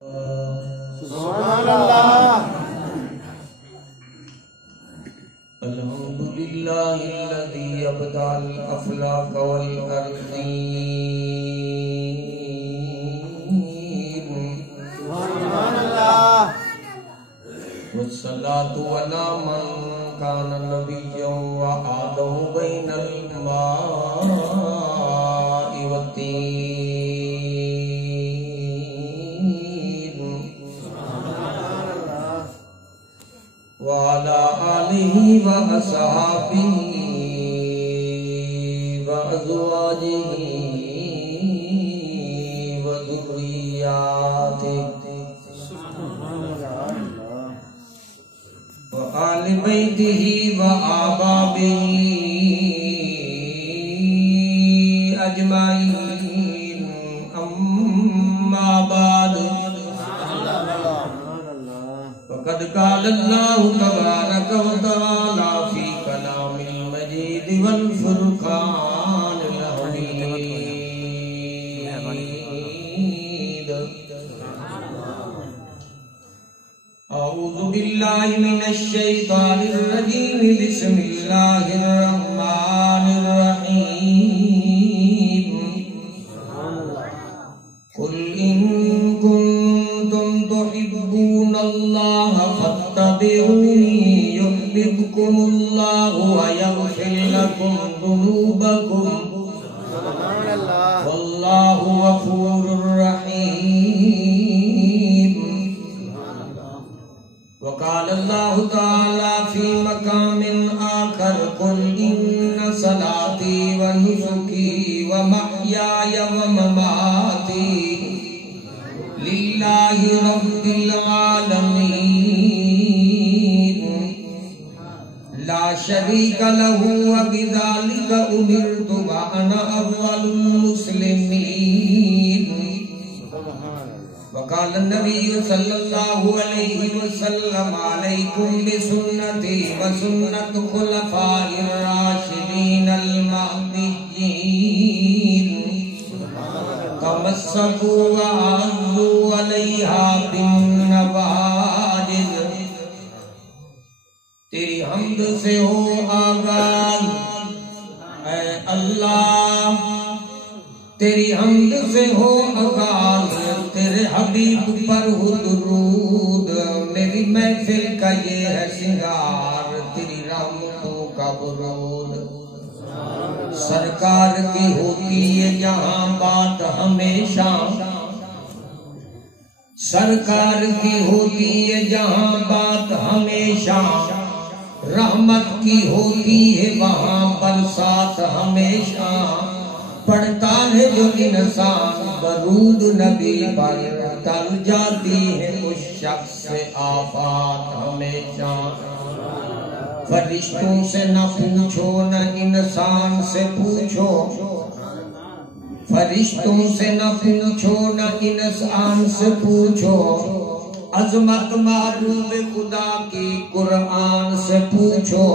سبحان اللہ. الحمد للہ الذی ابدع الافلاک والارضین. سبحان اللہ. والصلاة علی من کان نبیا وآلہ بین الماء والتین. وعلى آله وأصحابه وأزواجه وذرياته وآل بيته وأحبابه أجمعين. أما بعد فقد قال الله تبارك وتعالى في كلام المجيد والفرقان الحميد. أعوذ بالله من الشيطان الرجيم. بسم الله الرحمن الرحيم. قل إن كنتم تحبون الله فاتبعوني يحببكم الله ويغفر لكم ذنوبكم والله غفور رحيم. وقال الله تعالى في مقام آخر قل إن صلاتي ونسكي ومحياي ومماتي لله رب العالمين لا شريك له وبذلك أمرت وأنا أول المسلمين. وقال النبي صلى الله عليه وسلم عليكم بسنتي وسنة خلفاء الراشدين المهديين تمسكوا وعضوا عليها بالنواجذ. تیری حمد سے ہو آغاز اے اللہ، تیری حمد سے ہو آغاز، تیرے حبیب پر ہو درود. میری محفل کا یہ ہے سنگار، تیری رحمتوں کا ورود. سرکار کی ہوتی ہے جہاں بات ہمیشہ، سرکار کی ہوتی ہے جہاں بات ہمیشہ، رحمت کی ہوتی ہے وہاں برسات ہمیشہ. پڑھتا ہے جو انسان درود نبی پر، ٹل جاتی ہے اس شخص سے آفات ہمیشہ. فرشتوں سے نہ پوچھو نہ انسان سے پوچھو، فرشتوں سے نہ پوچھو نہ انسان سے پوچھو. عظمت معلوم خدا کی قرآن سے پوچھو.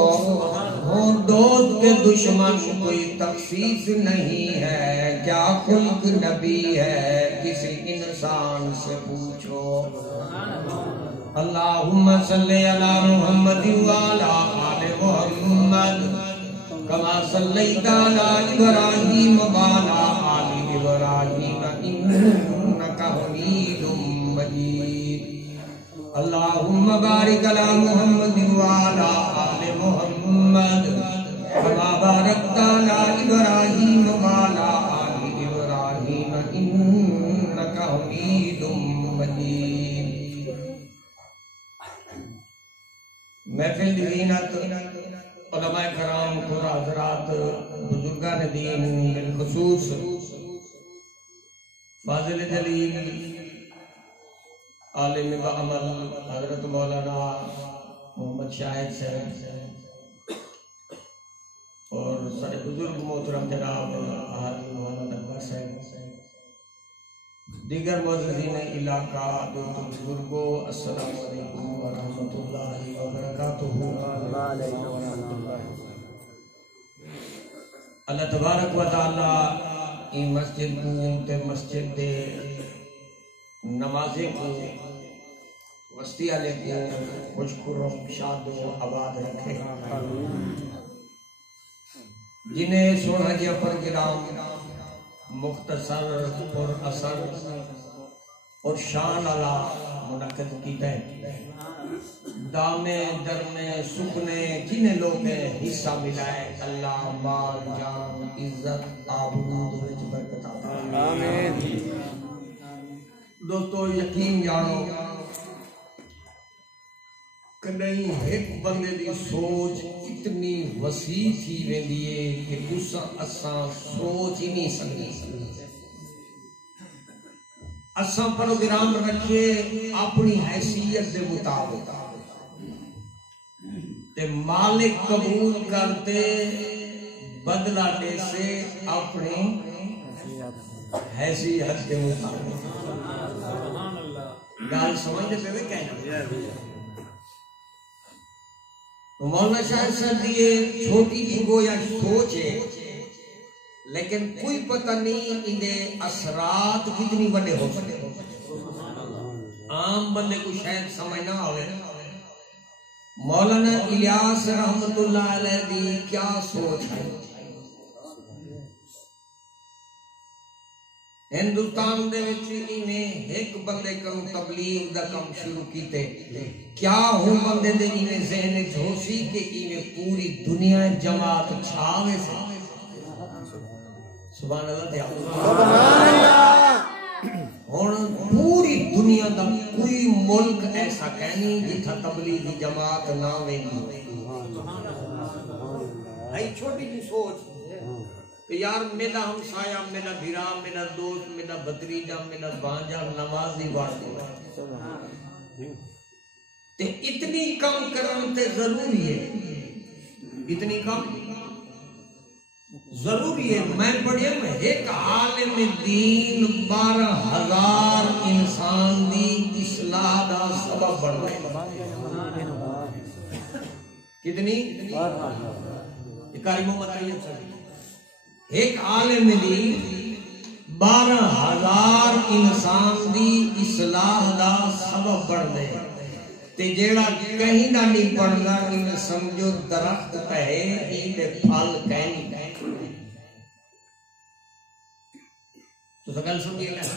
ہو دوست کے دشمن کوئی تخصیص نہیں ہے، کیا خلق نبی ہے کسی انسان سے پوچھو. اللہم صلی علی محمد وعلی آل محمد کما صلیت علی ابراہیم وعلی آل ابراہیم انک حمید مجید. اللہم بارک علی محمد وعلی آل محمد کما بارکت علی ابراہیم وعلی آل ابراہیم انک حمید مجید. محفل دی زینت علماء کرام خدا حضرات بزرگان دین بالخصوص فاضل جلیل عالم بعمل حضرت مولانا محمد شاہد صاحب اور سارے بزرگ محترم جناب حاجی محمد اکبر صاحب، دیگر معززین علاقہ دوستو بزرگو، السلام علیکم ورحمۃ اللہ وبرکاتہ. اللہ تبارک و تعالی این مسجد کو تے مسجد دے نمازیں کو وسطی والے کو خوش خرم شاد و آباد رکھے، جنہیں سونا جی پروگرام مختصر اور اثر اور شان والا منعقد کیتا ہے، دامے درمے سکھنے جنہیں لوگ نے حصہ ملا ہے، اللہ مال جان عزت آبرود وچ برکت عطا آمین۔ دوستو یقین جانو کدیں ایک بندے دی سوچ اتنی وسیع تھی ویندی ہے کہ اساں سوچ ہی نہیں سکتے۔ اساں پروگرام رکھے اپنی حیثیت دے مطابق تے مالک قبول کرتے بدلہ دے سے اپنی حیثیت کے مطابق۔ گال سمجھتے پہ میں کہنا مولانا شاہد صاحب دیئے چھوٹی جی گویا سوچ ہے، لیکن کوئی پتہ نہیں انہیں اثرات کتنی بڑے ہو سکتے۔ عام بندے کو شاید سمجھ نہ آوے مولانا الیاس رحمت اللہ علیہ دی کیا سوچ ہے۔ ہندوستان دے وچ انہیں ایک بندے کو تبلیغ دا کام شروع کیتے، کیا ہوں بندے دے انہیں ذہن جھوسی کہ انہیں پوری دنیا جماعت چھاوے سے۔ سبحان اللہ دیا اور پوری دنیا دا کوئی ملک ایسا کہنی جتھا تبلیغی جماعت نہ ویندی۔ آئی چھوٹی جی سوچ کہ یار میرا ہمسایہ، میرا بھیرا، میرا دوست، میرا بھتریجا، میرا بانجا نمازی واڑتے تے اتنی کم کرن تے ضروری ہے، اتنی کم ضروری ہے۔ میں پڑھیا میں ایک عالم دین 12,000 انسان دی اصلاح دا سبب بن رہے۔ کتنی؟ اکاری محمد طیب صاحب ایک عالم دین 12,000 انسان دی اصلاح دا سبب بن رہے تے جیڑا کہیں نہ نہیں پڑھنا انہیں سمجھو درخت کہے انہیں پھل کہیں تو سکل سمجھے لیں۔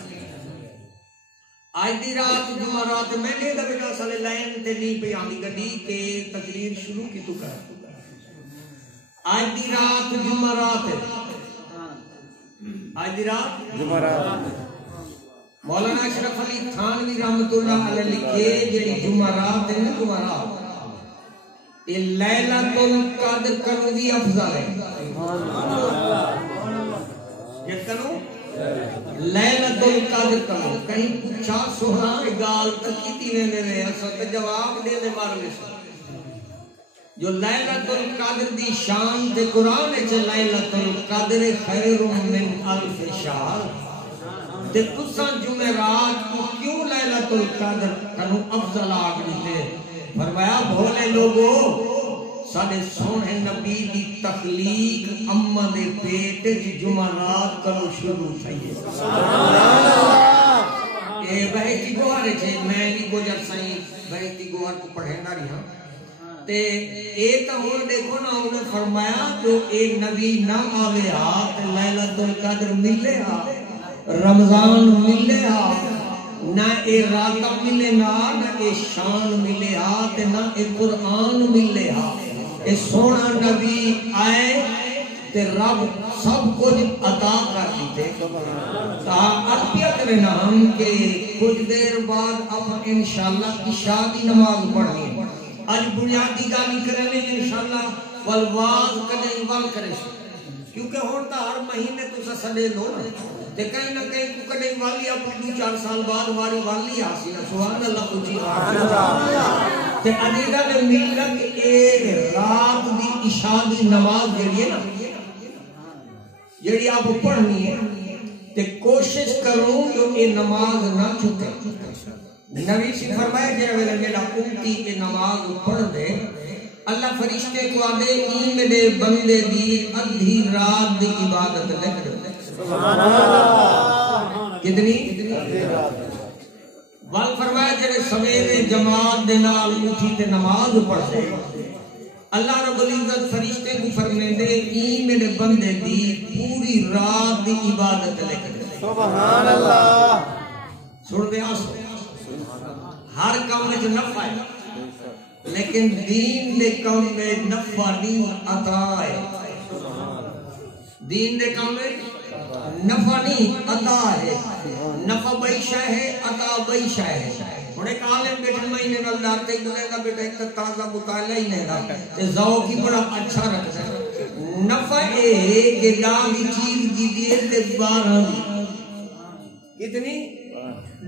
آج دی رات جمعرات میں نے دا بیٹا سالے لائن تے نہیں پہ آنی گڑی کے تقریر شروع کی تو کر۔ آج دی رات جمعرات مولانا اشرف علی تھانوی رحمت اللہ علیہ لکھے جیڑی جمعرات ہے نا جمعرات یہ لیلۃ القدر کرو دی افضل ہے۔ یہ کرو لیلۃ القدر کرو کہیں پوچھا سونا گال تک کیتی ویندے رہے اساں تے جواب دے دے مارنے سے جو لیلۃ القدر دی شان دے قرآن ہے لیلۃ القدر خیر من الف شہر تے تساں جمعرات کو کیوں لیلۃ القدر کنو افضل آگ دیتے؟ فرمایا بھولے لوگو ساڑے سونے نبی دی تخلیق اماں دے پیٹ جمعرات کنو شروع تھائیے۔ اے بہتی گوارے چھے میں بھی گوجر سائیں بہتی گوار کو پڑھے نہ رہی ہاں تے ایک اور دیکھو نا انہیں فرمایا جو ایک نبی نہ آوے آت لیلۃ القدر ملے آ رمضان ملے آ نہ اے راتہ ملے نہ اے شان ملے آ تے نہ اے قرآن ملے آ اے سونا نبی آئے تے رب سب کچھ عطا کر دیتے۔ عربیت رہنا ہم کہ کچھ دیر بعد اب انشاءاللہ عشاء دی نماز پڑھیں آج بنیادی گالی کرنے انشاءاللہ والواز کدیں وال کرے کیونکہ ہوتا ہر مہینے تو سسلے لو تے کہیں نہ کہیں کو کدیں والی اپنی 2-4 سال بعد واری والی حاصل سبحان اللہ اچھی تے علیدہ نے ملت اے رات دی عشاء دی نماز جڑی ہے نا جڑی آپ پڑھنی ہے تے کوشش کروں جو اے نماز نہ چھکے۔ نبی سے فرمایا جائے ویلے میرا امتی کے نماز پڑھ دے اللہ فرشتے کو آدھے این میرے بندے دی ادھی رات دی عبادت لکھ دے۔ کتنی؟ وال فرمایا جڑے سویرے جماعت دے نال اٹھی تے نماز پڑھتے اللہ رب العزت فرشتے کو فرمیندے این میرے بندے دی پوری رات دی عبادت لکھ دے سبحان اللہ سن دے آسو ہر کام میں جو نفع ہے لیکن دین دے کام میں نفع نہیں عطا ہے دین دے کام میں نفع نہیں عطا ہے نفع بئی شاہ ہے عطا بئی شاہ ہے اور ایک عالم بیٹھن مہینے نال ڈاکتے ہی بلے گا بیٹا ایک تازہ مطالعہ ہی نہیں گا تے ذوق ہی بڑا اچھا رکھتا ہے نفع ہے کہ ڈالی چیز کی دیر تے 12 دی کتنی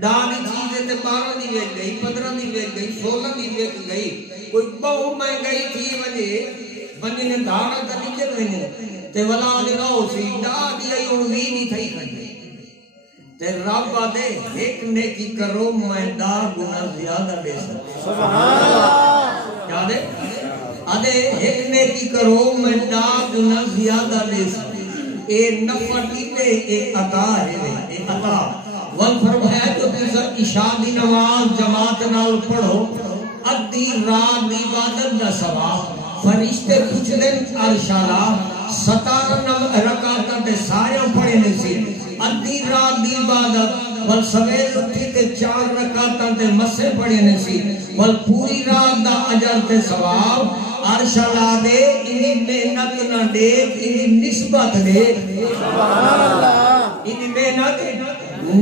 ڈالی چیز تے 12 دی ویک گئی 15 دی ویک گئی 16 دی ویک گئی کوئی بہو میں گئی تھی وجہ بندے نے دھاڑا تا نکل وینے تے ولا دے نو سی ڈا دی ای ہن وی نہیں تھئی کھڑی تے رب آدے ایک نیکی کرو میں 10 گنا زیادہ دے سکتا سبحان اللہ کیا دے آدے ایک نیکی کرو میں 10 گنا زیادہ دے سکتا اے نفع دیتے اے عطا ہے اے عطا ون فرمایا جو تیسر عشاء دی نماز جماعت نال پڑھو ادھی رات دی عبادت دا ثواب فرشتے پوچھ دیں عرشالا 17 رکعتاں تے سارے پڑھے نے سی ادھی رات دی عبادت ول سویر اٹھی تے 4 رکعتاں تے مسے پڑھے نے سی ول پوری رات دا اجر تے ثواب عرشالا دے انہی محنت نہ دے انہی نسبت دے سبحان اللہ انہی محنت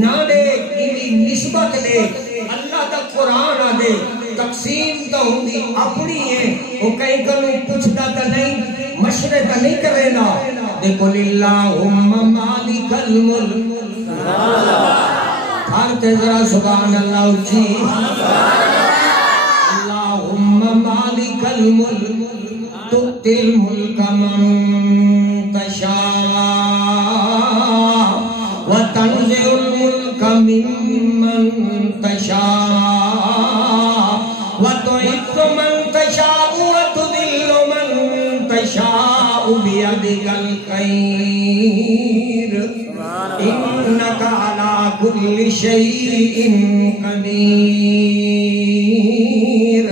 نہ دے انہی نسبت دے اللہ دا قرآن آ دے تقسیم تو ہوندی اپنی ہے وہ کہیں کنو پوچھتا تا نہیں مشورے تا نہیں کرے نا دیکھو للہم مالک الملک کھارتے ذرا سبحان اللہ اچھی اللہم مالک الملک تؤتی الملک من تشاء وتنزع الملک ممن تشاء وتعز من تشاء وتذل من تشاء بيدك الخير إنك على كل شيء قدير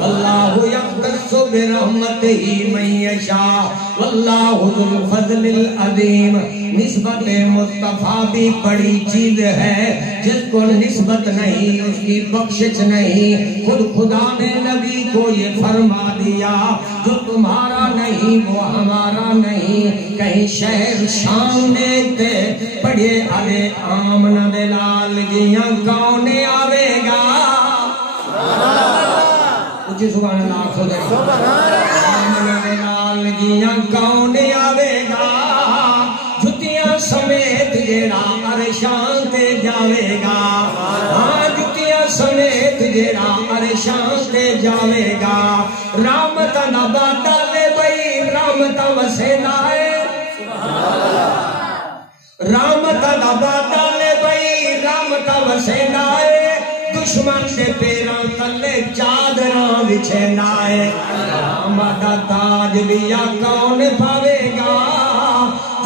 والله يختص برحمته من يشاء والله ذو الفضل العظيم نسبت مصطفیٰ بھی بڑی چیز ہے جس کو نسبت نہیں اس کی بخشش نہیں خود خدا نے نبی کو یہ فرما دیا جو تمہارا نہیں وہ ہمارا نہیں کہیں شہر شام دیکھتے پڑھے ارے آمن دلال جیاں کون آوے گا اچھی سبحان اللہ خود آمن دلال جیاں کون آوے گا جتیاں سمیت جیڑا عرشان تے جاوے گا جتیاں سمیت جیڑا عرشان تے جاوے گا رحمت نبات لے بھئی رحمت وسیلہ ہے رحمت نبات لے بھئی رحمت وسیلہ ہے دشمن دے پیران تلے چادراں بچھینا ہے رحمت تاج لیا کون پاوے گا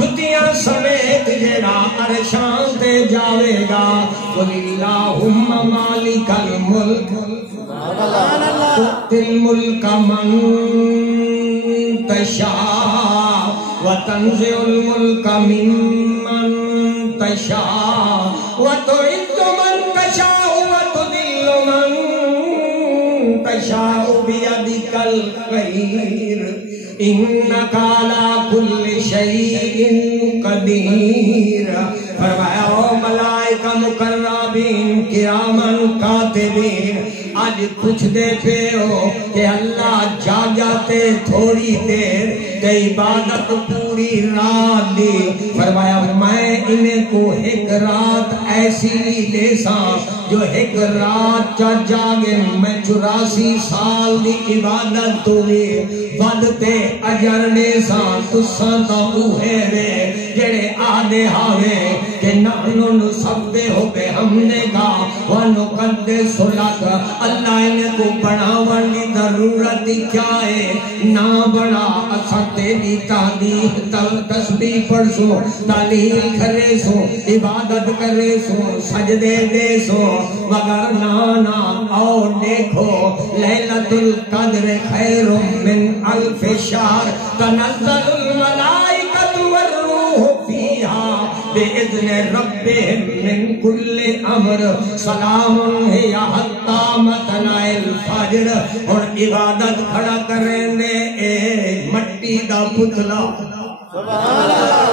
جتیاں سمیت جیڑا عرشان تے جاوے گا قل اللہم مالک الملک تؤتی الملک من تشاء وتنزع الملک ممن تشاء وتعز من تشاء وتذل من تشاء بيدك الخير انک علی کل شیء قدیر فرمایا او ملائکہ مقربین کرامن کاتبین آج کچھ دے پہ ہو کہ اللہ جاگاتے تھوڑی دیر تے عبادت پوری رات دی فرمایا میں انہیں کو ایک رات ایسی دے ساں جو ایک رات چا جاگے میں 84 سال دی عبادت ہوئی ودتے اجر دے ساں تساں تا اوہے وے جڑے آدھے ہاوے کہ نحنو نصبے ہو بے ہم نے کہا وَنُقَدِّسُ لَكَ اللہ انہیں کو بڑھاون کی ضرورت کیا ہے نہ بڑھا اساں تیری تعدیق تسبیح پڑھ سو تعلیم کرے سو عبادت کرے سو سجدے دے سو مگر نانا آؤ دیکھو لیلۃ القدر خیر من الف شہر تنزل الملائکۃ والروح فیہا بِإِذْنِ رَبِّهِمْ مِنْ كُلِّ أَمْرٍ سَلَامٌ هِيَ حَتَّى مَطْلَعِ الْفَجْرِ اور عبادت کھڑا کریں دے اے مٹی دا پتلا سبحان اللہ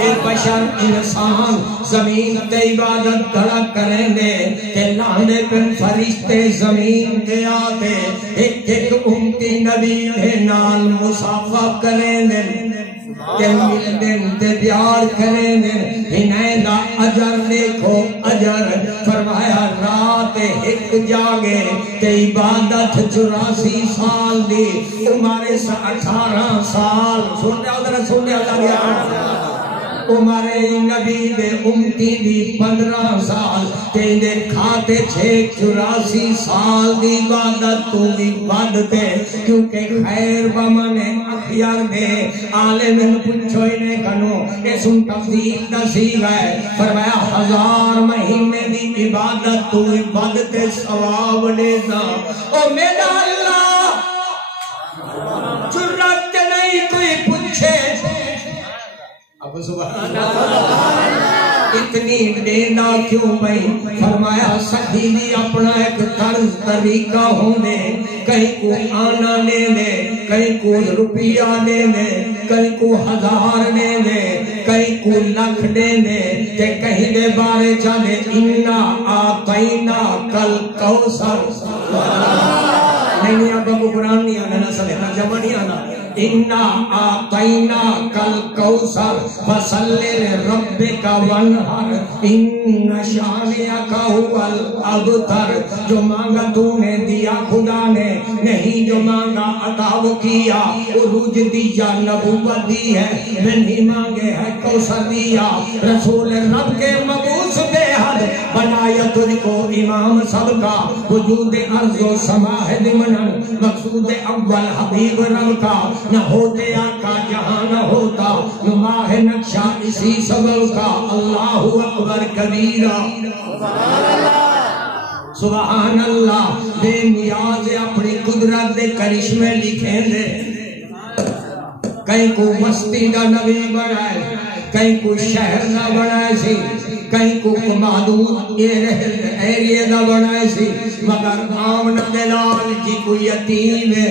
اے بشر انسان زمین تے عبادت کھڑا کریں دے کہ لاندے پن فرشتے زمین دے آتے ایک ایک امتی نبی دے نال مصافہ کریں دے کہ ملدن تے پیار کریں دے ہنائیں دا اجر دیکھو اجر فرمایا رات ایک جاگے تے عبادت 84 سال دی عمر 18 سال سن رہا ادھر سن رہا گیا عمر نبی دے امتی دی 15 سال تیندے کھاتے 84 سال دی عبادت تو بھی بدتے کیونکہ خیر بمنے اخیار دے عالمین پوچھو انہیں کنو اس ان تفضیل دسی گئے فرمایا 1000 مہینے دی عبادت تو بھی بدتے ثواب دیتا او میرا اللہ جرت نہیں کوئی پوچھے اب سبحان اللہ اتنی دینا کیوں بھئی فرمایا سخی بھی اپنا ایک طرز طریقہ ہونے کہیں کو آنا دے دے کہیں کو روپیہ دے دے کہیں کو 1000 دے دے کہیں کو لکھ دے دے کہ کہیں دے بارے چاہے اِنَّا آتَيْنَا کل کوثر نہیں ابا کو قرآن نہیں آنا نہ سلے ترجمہ نہیں آنا اِنَّا آتَيْنَا کل کوثر فَصَلِّ لِرَبِّكَ وَانْحَرْ اِنَّ شَانِئَكَ هُوَ الْأَبْتَرُ جو مانگا تو نے دیا خدا نے نہیں جو مانگا عطا وہ کیا عروج دیا نبوت دی ہے میں نہیں مانگے ہے کوثر دیا رسول رب کے مبعوث بے حد بنایا تجھ کو امام سب کا وجود ارض و سماء لمنن مقصود اول حبیب رب کا نہ ہوتے آقا جہاں نہ ہوتا نماہ نقشہ اسی سبب کا اللہ اکبر کبیرہ سبحان اللہ بے نیاز اپنی قدرت دے کرشمے لکھیں دے کہیں کو مستی دا نبی بنائے کہیں کو شہر نہ بنائے سی کہیں کو محدود ایریے نہ بنائے سی مگر آمنہ دلال جی کو یتیم ہے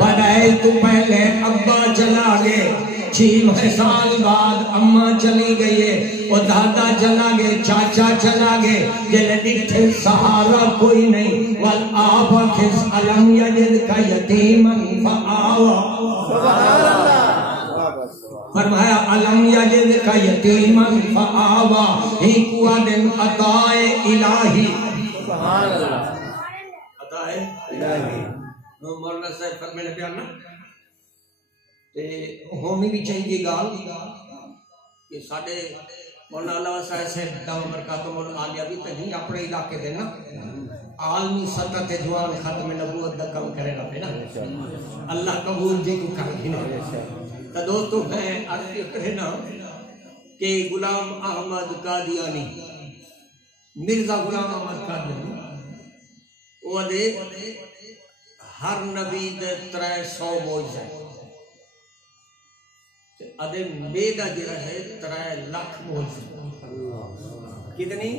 بنائے تو پہلے ابا چلا گئے 6 سال بعد اماں چلی گئی ہے اور دادا چلا گئے چاچا چلا گئے جلے دیکھتے سہارا کوئی نہیں والآبا کس علم یجد کا یتیمن فآوا فرمایا علم یجد کا یتیمن فآوا ہی کوا دن عطائے الہی عطائے الہی مولانا صاحب فرمائے بیان نا ہونی بھی چاہیے گال کہ ساڑھے مولانا اللہ صاحب سے دام برکاتم العالیہ بھی تہیں اپنے علاقے دینا عالمی سطح تے جوان ختم نبوت دا کم کرے گا پینا اللہ قبول جی کو کر دینا تو دوستو میں عرضی کرنا کہ غلام احمد قادیانی مرزا غلام احمد قادیانی وہ دے ہر نبی دے 300 موجزہ ادھے میدہ جرہ ہے 3 لاکھ موجزہ کتنی؟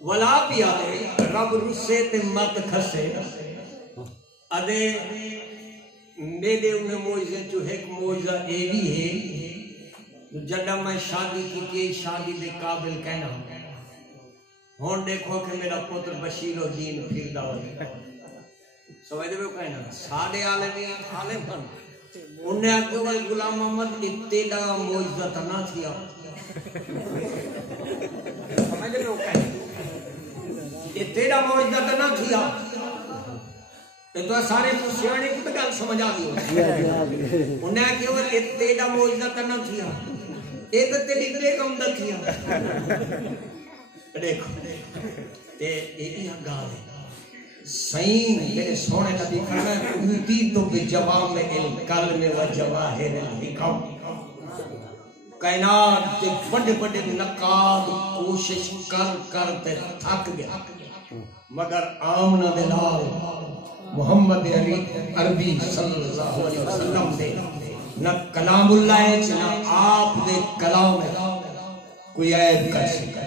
ولا پی آدھے رب رسے تے مت کھسے ادھے میدے انہیں موجزہ جو ایک موجزہ اے بھی ہے جڑا میں شادی کی شادی دے قابل کہنا ہون دیکھو کہ میرا پتر بشیر الدین پھر داوت سمجھے میں کہنا ساڑھے عالم بن انہیں اکبر غلام محمد ابتدا موجزہ تنا تھیا سمجھے میں کہنا ابتدا موجزہ تنا تھیا تو سارے سیانے کو تو گل سمجھ آ گئی انہیں کہ وہ تیرا موجزہ کرنا کیا یہ تو تیری بیگم دا کیا دیکھو یہ گال ہے سین میرے سونے نبی فرمایا اوتی تو بجوام الکلم و جواہر الحکم کائنات کے بڑے بڑے نقاد کوشش کر کر تے تھک گیا مگر آمنہ دلال محمد عربی صلی اللہ علیہ وسلم دے نہ کلام اللہ ہے نہ آپ دے کلام ہے کوئی عیب کر سکے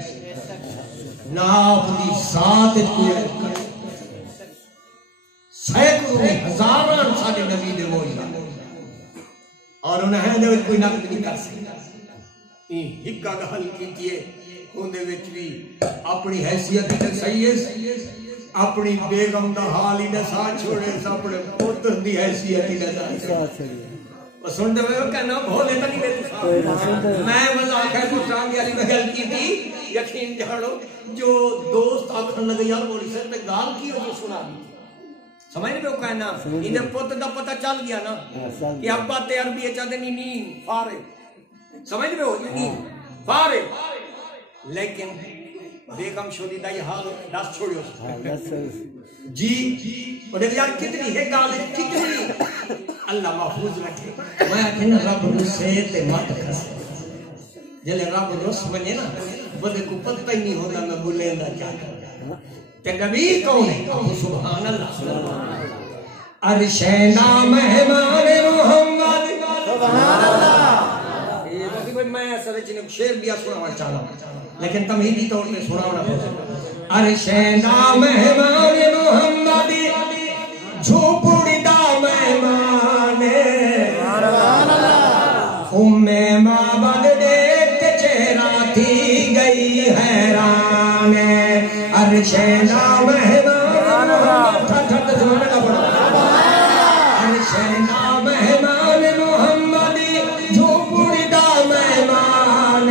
نہ آپ دی ذات کوئی عیب کر سکے سینکڑوں ہزاران سارے نبی دے موجزہ اور انہیں دے کوئی نقد نہیں کر سکتا ہکا گل کیجئے ہوندے وچ بھی اپنی حیثیت تے صحیح ہے اپنی بیگم دا حال ہی نہ ساتھ چھوڑے اپنے پتر دی حیثیت ہی نہ ساتھ چھوڑے سنتے ہوئے وہ کہنا بھولے تو نہیں دیتے میں مذاق ہے سٹرانگی علی میں گل کی تھی یقین جاڑو جو دوست آکھن لگے یار بولی سے میں گال کی ہو جو سنا دی سمجھ نہیں وہ کہنا انہیں پتر دا پتہ چل گیا نا کہ ابا تے عربی چاہتے نہیں فارے سمجھ رہے ہو نہیں فارے لیکن بیگم شودی دا یہ حال دس چھوڑیو جی اور یار کتنی ہے گال کتنی اللہ محفوظ رکھے میں کہنا رب رسے تے مت کھسے جلے رب رس بنے نا بدے کو پتہ ہی نہیں ہوتا میں بولیں دا کیا کرتا تے نبی کون ہے سبحان اللہ عرشینا مہمان محمد سبحان اللہ میں اصل چنے شعر بھی سنانا چاہتا ہوں لیکن تمہیدی طور پہ سنانا پڑتا عرشینا مہمان محمد جھوپڑی دا مہمان ام معبد دیکھ چہرہ تھی گئی حیران عرشینا مہمان محمد زمانہ کا پڑھا عرشینا مہمان محمد جھوپڑی دا مہمان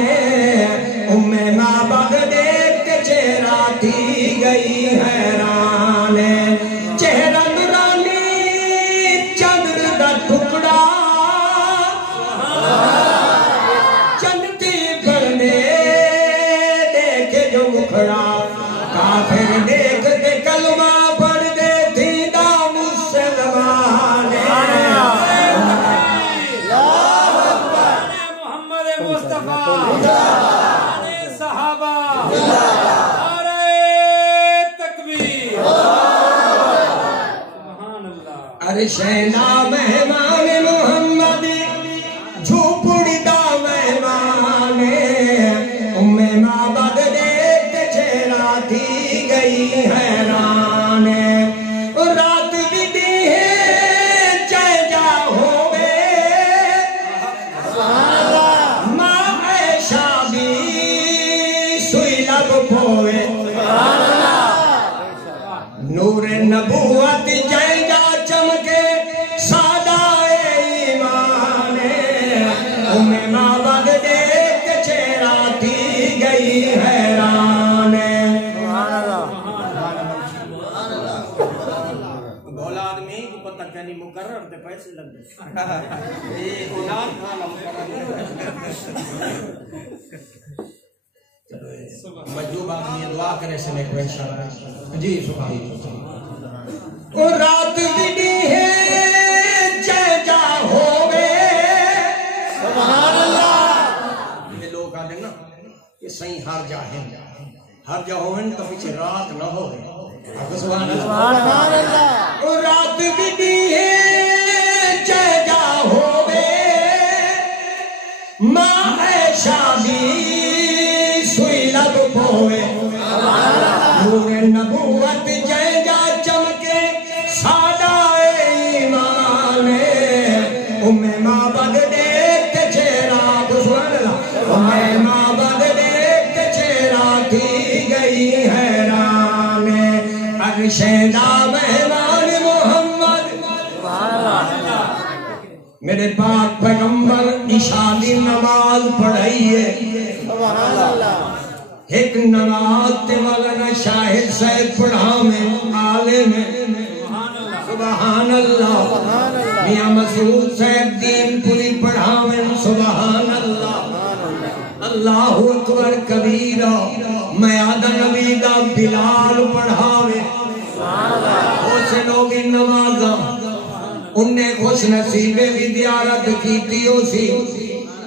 ام معبد دیکھ چہرہ تھی گئی حیران چہرہ نورانی چندر دا ٹکڑا چنتی کرنے دیکھے جو مکھڑا کافر دیکھ دے کلمہ پڑھ دے تھی دا مسلمان محمد مصطفیٰ صحابہ نعرہ تکبیر سبحان اللہ عرشینا مہمان محمد جھوپڑی دا مہمان ام معبد دیکھ چہرہ تھی گئی حیران رات بھی دی ہے چہ جا ہوئے ماں عائشہ بھی سوئی لب پھوئے نور نبوت جائے جا چمکے سادہ ایمان ام معبد دیکھ چہرہ تھی گئی حیران بولا آدمی کو پتہ کہنی مقرر دے پیسے لگ دے یہ اولاد کھانا مجھوب آدمی دعا کرے سنے کو انشاءاللہ جی سبحان اللہ اور رات بھی ہے چہ جا ہوئے سبحان اللہ یہ لوگ آدھے نا یہ صحیح ہر جا ہوئے تو پیچھے رات نہ ہوئے سبحان اللہ اور رات بھی ہے چہ جا ہوئے ماں عائشہ بھی سوئی لب پھوئے نور نبوت جائے جا چمکے سادہ ایمان ام معبد دیکھ چہرہ سبحان اللہ ام معبد دیکھ چہرہ تھی گئی حیران عرشینا مہمان محمد میرے پاک پیغمبر عشاء دی نماز پڑھائیے سبحان اللہ ایک نماز تے مولانا شاہد صاحب پڑھا میں عالم سبحان اللہ میاں مسعود صاحب دین پوری پڑھاویں سبحان اللہ اللہ اکبر کبیرہ میاد نبی دا بلال پڑھاوے اسے لوگی نمازاں انہیں خوش نصیبے بھی دیارت کیتی ہو سی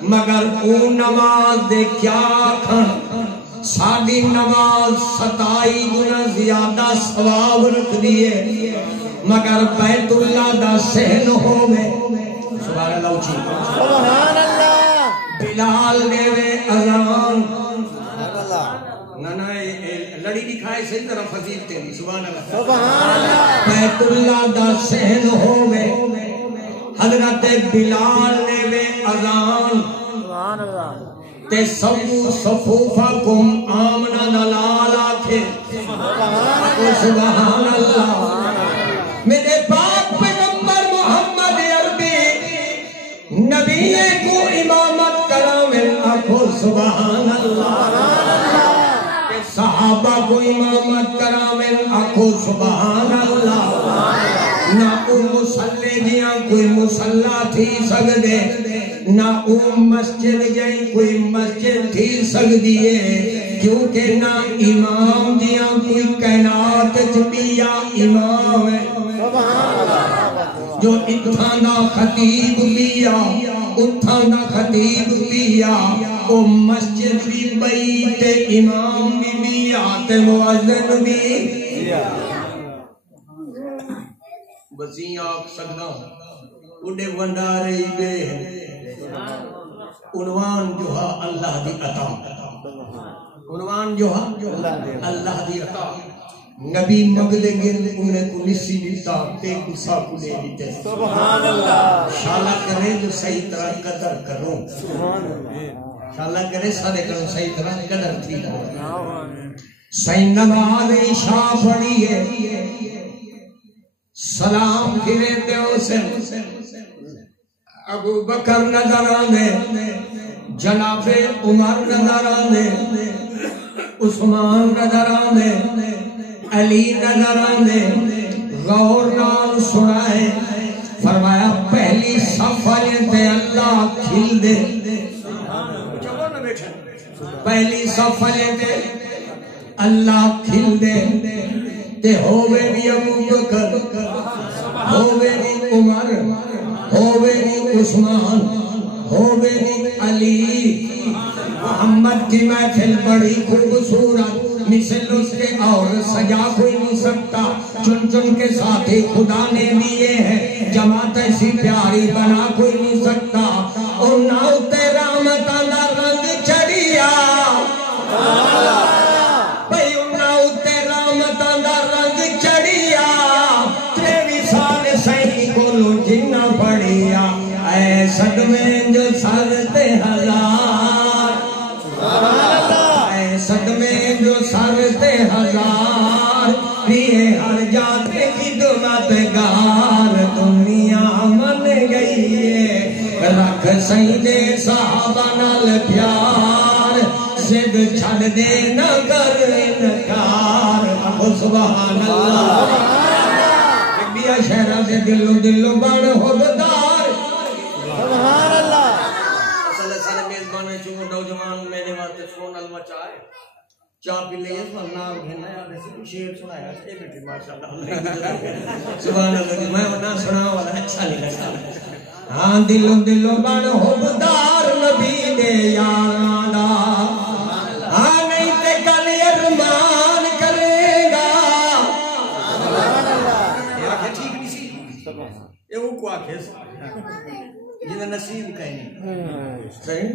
مگر اون نماز دے کیا کھن ساڑی نماز 27 گنا زیادہ ثواب رکھ دیئے مگر بیت اللہ دا سہن ہوئے سبحان اللہ اچھی سبحان اللہ بلال دے وے اذان نانا لڑی دکھائے صحیح طرح فضیل تیری سبحان اللہ سبحان اللہ بیت اللہ دا سہن ہوئے حضرت بلال دے وے اذان سبحان اللہ تے سبو صفوفکم آمنا نلال آکھے سبحان اللہ میرے پاک پیغمبر محمد عربی نبی کو امامت کرامن آکھو سبحان اللہ صحابہ کو امامت کرامن آکھو سبحان اللہ نہ او مسلح جیاں کوئی مسلح تھی سکدے نہ او مسجد جائیں کوئی مسجد تھی سکدیے کیونکہ نہ امام جیاں کوئی کائنات چبیا امام ہے جو اتھانا خطیب لیا اتھانا خطیب لیا او مسجد بھی بیت امام بھی بیا تے مؤذن بھی بزیں آکھ سکنا اڈے وندارے بے عنوان جو ہے اللہ دی عطا عنوان جو ہے اللہ دی عطا نبی مگلے گے انہیں کو نسی دیتا تے کسا کو لے دیتے سبحان اللہ شالہ کرے جو صحیح طرح قدر کروں شالہ کرے سارے کروں صحیح طرح قدر تھی صحیح نماز عشاء پڑھیے سلام پھرے تے اسے ابو بکر نظر آنے جناب عمر نظر آنے عثمان نظر آنے علی نظر آنے غور نال سنائے فرمایا پہلی صف والے تے اللہ کھل دے پہلی صف والے تے اللہ کھل دے تے ہووے بھی ابو بکر ہووے بھی عمر ہووے بھی عثمان ہووے بھی علی محمد کی محفل بڑی خوبصورت مثل اس کے اور سجا کوئی نہیں سکتا چن چن کے ساتھی خدا نے دیے ہیں جماعت ایسی پیاری بنا کوئی نہیں سکتا اور نہ تیرا متانا رنگ چڑھیا بھئی انہا تیرا متانا رنگ چڑھیا 23 سال سہی کو لو جنہ پڑھیا اے صدمے جو سرتے ہزار اے صدمے جو سرتے ہزار لیے ہر جاتے کی دمت گار دنیا من گئی ہے رکھ سیدے صحابہ نال پیار زد چھڑ دے نہ کر انکار ابو سبحان اللہ بیا شہرہ سے دلو بڑ ہوگدار سبحان اللہ سالے میزبان چونگو نوجوان میں نے واسطے فون المچا ہے چاہ پی لئے فرنام گھننا یاد ہے شیر سنایا اے بیٹی ماشاءاللہ سبحان اللہ میں نہ سنا والا اچھا نہیں لگتا ہاں دلو بڑ ہوگدار نبی دے یارانا ہاں نہیں تے کل ارمان کرے گا یہ آنکھیں ٹھیک نہیں سی یہ وہ کو آنکھیں جنہیں نصیب کہیں صحیح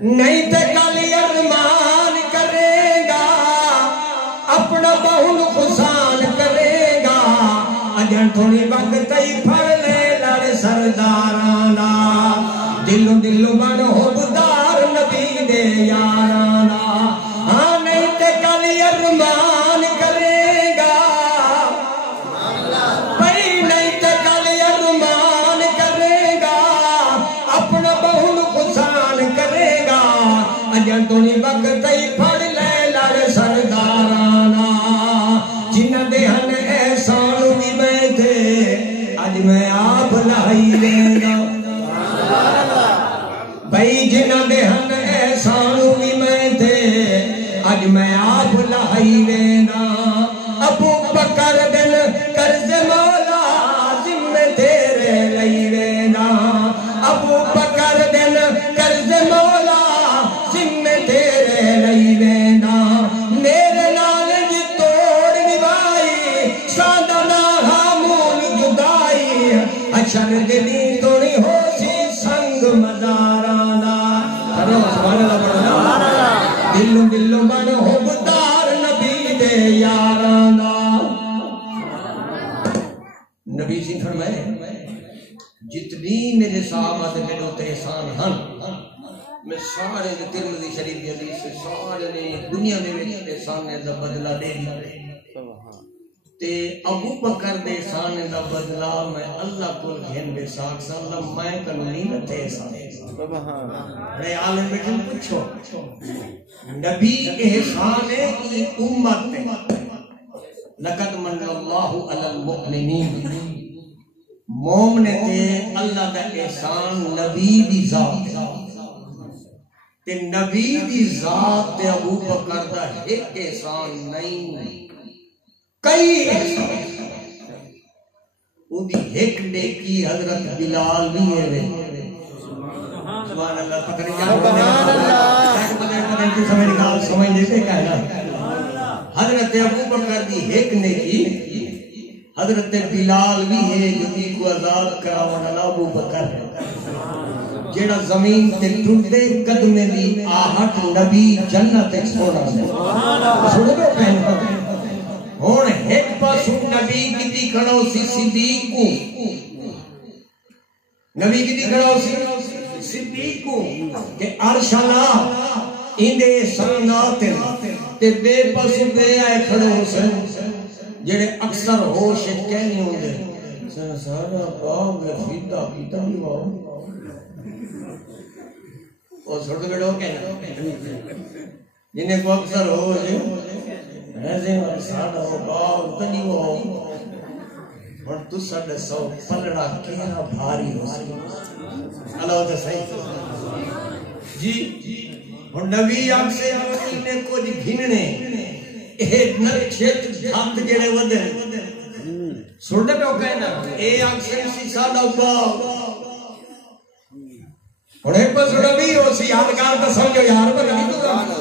نہیں تے کل ارمان کرے گا اپنا بہن خسان کرے گا اجن تھوڑی وقت ہی پھڑ لے لڑ سردارانا دلو بڑ ہوگدار نبی دے یارانا ہاں نہیں تے کل ارمان کرے گا بھئی نہیں تے کل ارمان کرے گا اپنا بہن خسان کرے گا اجن تھوڑی وقت ہی پھڑ لے لڑ سردارانا جنہ دے ہن احسان بھی میں تھے میں آپ لائی لینا بھائی جنہ دے ہن احسان بھی میں تھے اج میں آپ لائی لینا ابو بکر دل قرض مولا ذمہ تیرے لئی لینا ابو بکر دل قرض مولا ذمہ تیرے لئی لینا میرے نال جی توڑ نبھائی سادہ نہ مول جدائی اچھر دلی توڑی ہو سی سنگ مزارانا سبحان اللہ دلوں دلوں بن حبدار نبی دے یارانا نبی سی فرمائے جتنی میرے صحابہ دے میرے تے احسان ہن میں سارے دے ترمذی شریف دی حدیث سے سارے نے دنیا دے وچ احسان دا بدلہ دے تے ابو بکر دے احسان دا بدلہ میں اللہ کو گھن دے ساکھ سلام میں کنوں نہیں تے احسان بڑے عالم بیٹھے پوچھو نبی احسان کی امت لقد من اللہ علی المؤمنین مومن تے اللہ دا احسان نبی دی ذات تے نبی دی ذات تے ابو بکر دا ایک احسان نہیں کئی احسان ان دی ایک نیکی حضرت بلال بھی ہے سبحان اللہ پتہ نہیں کیا سمجھ لیتے کہنا حضرت ابو بکر دی ایک نیکی حضرت بلال بھی ہے جو بھی کو آزاد کراون والا ابو بکر ہے جیڑا زمین تے ٹوٹے قدمے دی آہٹ نبی جنت ایک سونا سنو گے پہنو ہون ایک پاسو نبی کی دی کھڑا سی صدیق کو نبی کی دی کھڑا سی صدیق کو کہ عرش اللہ اندے سنات تے بے پاسو بے آئے کھڑا سن جڑے اکثر ہوش کہنی ہوں دے سارا باغ فیدہ پیتا بھی واؤ اور چھوٹے بیٹھو کہنا جنہیں کو اکثر ہوش ایسے سارا باغ تنی واؤ اور تو ساڑھے سو پلڑا کینا بھاری ہو سی اللہ ہوتا صحیح جی اور نبی آپ سے انہیں کچھ گھننے ایک نرچت دھات جڑے ودے سننے پہ ہو کہنا اے آنکھیں سی سادہ باغ اور ایک پس نبی ہو سی یادگار تا سمجھو یار میں نبی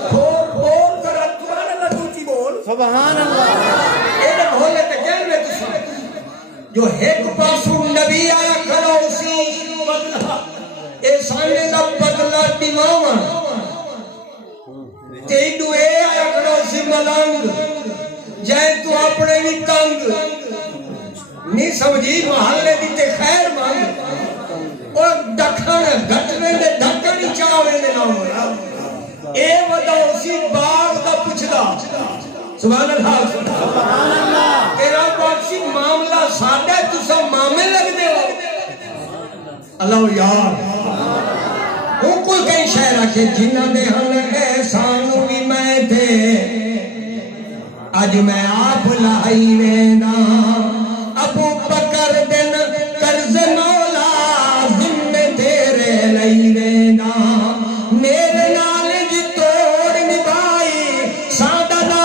تو بول کر اتوان اللہ دوچی بول سبحان اللہ اے نہ بھولے تے جل میں تو سن جو ایک پاسو نبی آیا کھڑا اسی بدلہ اے سانے دا بدلہ دیواما تیڈو اے آیا کھڑا اسی ملنگ جائے تو اپنے بھی تنگ نہیں سمجھی محلے دیتے خیر مانگ اور دکھن گھٹنے دے دھکڑی چاوے دے نام اے ودا اسی باغ دا پچھدا سبحان اللہ تیرا باقی معاملہ ساڑھے تو سب مامے لگ دے ہو اللہ یار وہ کوئی کئی شہر رکھے جنہ دے ہن احسانوں بھی میں تھے آج میں آپ لائی وینا ابو بکر دن قرض مولا ذمہ تیرے لئی وینا میرے نال جی توڑ نبھائی سادہ نہ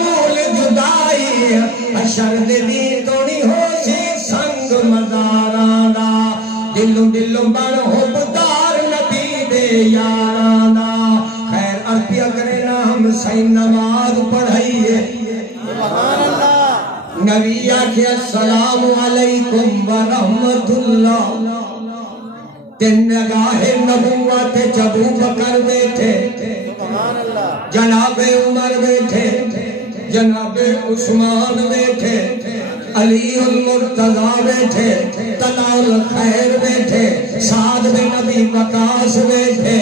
مول جدائی اشر دی توڑی ہو سی سنگ مزارانا دلوں دلوں بن حبدار نبی دے یارانا خیر عربیہ کرنا ہم سائن نماز پڑھائیے نبی آکھے السلام علیکم ورحمت اللہ تین نگاہ نبوت جب بکر بیٹھے جناب عمر بیٹھے جناب عثمان بیٹھے علی المرتضی بیٹھے طلع الخیر بیٹھے سعد بن نبی وقاص بیٹھے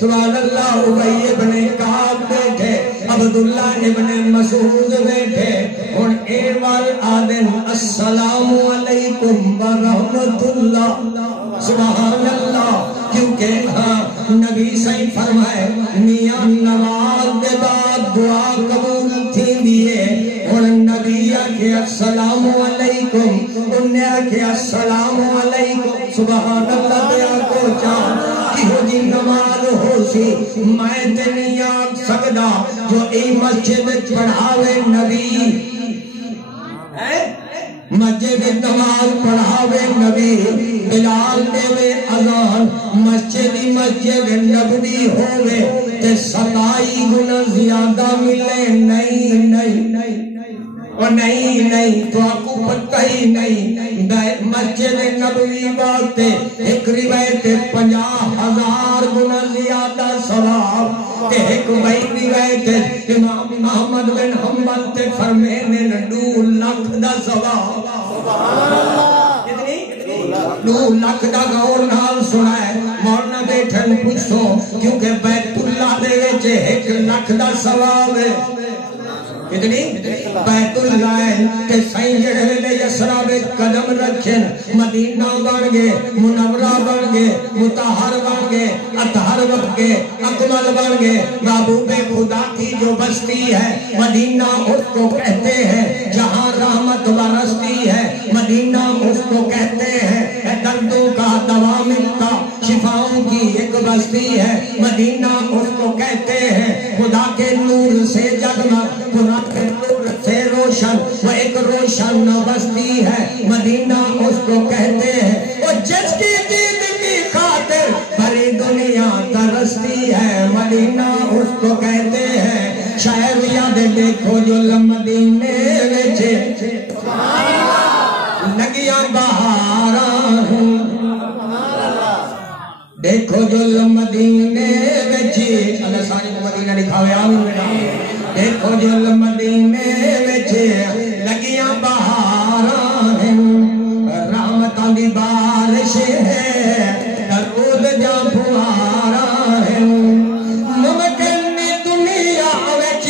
سبحان اللہ ابی ابن کعب بیٹھے عبداللہ ابن مسعود بیٹھے اور ایوال آدن السلام علیکم ورحمت اللہ سبحان اللہ کیونکہ ہاں نبی صحیح فرمائے میاں نماز دے بعد دعا قبول تھی دیئے اور نبی آکھے السلام علیکم انہیں کہ السلام علیکم سبحان اللہ دیا کو چاہاں کی ہو جی نماز ہو سی میں تے نہیں آگ سکدا جو ای مسجد پڑھاوے نبی مسجد نماز پڑھاوے نبی بلال دے اذان مسجد نبوی ہوئے تے 27 گنا زیادہ ملے نہیں تو آپ کو پتہ ہی نہیں مسجد نبوی باتے ایک روایت 50,000 گنا زیادہ ثواب تے ایک بھائی روایت امام احمد بن حنبل تے فرمے میں 2 لاکھ دا ثواب 2 لاکھ دا غور نال سنا ہے مولانا بیٹھن پوچھو کیونکہ بیت اللہ دے وچ 1 لاکھ دا ثواب ہے کتنی بیت اللہ تے سائیں جڑے ویلے یسرا وچ قدم رکھن مدینہ بن گئے منورہ بن گئے مطہر بن گئے اطہر بن گئے اکمل بن گئے محبوب خدا کی جو بستی ہے مدینہ اس کو کہتے ہیں جہاں رحمت برستی ہے مدینہ اس کو کہتے ہیں دردوں کا دوا ملتا شفاؤں کی ایک بستی ہے مدینہ اس کو کہتے ہیں خدا کے نور سے جگمگ خدا کے نور سے روشن وہ ایک روشن بستی ہے مدینہ اس کو کہتے ہیں وہ جس کی دید کی خاطر بھری دنیا ترستی ہے مدینہ اس کو کہتے ہیں شہر یاد دیکھو جو مدینے وچ لگیاں بہاراں دیکھو جو مدینے وچ اللہ سارے کو مدینہ دکھاوے آمین دیکھو جو مدینے وچ لگیاں بہاراں رحمتاں دی بارش ہے درود جا پھواراں ممکن دنیا وچ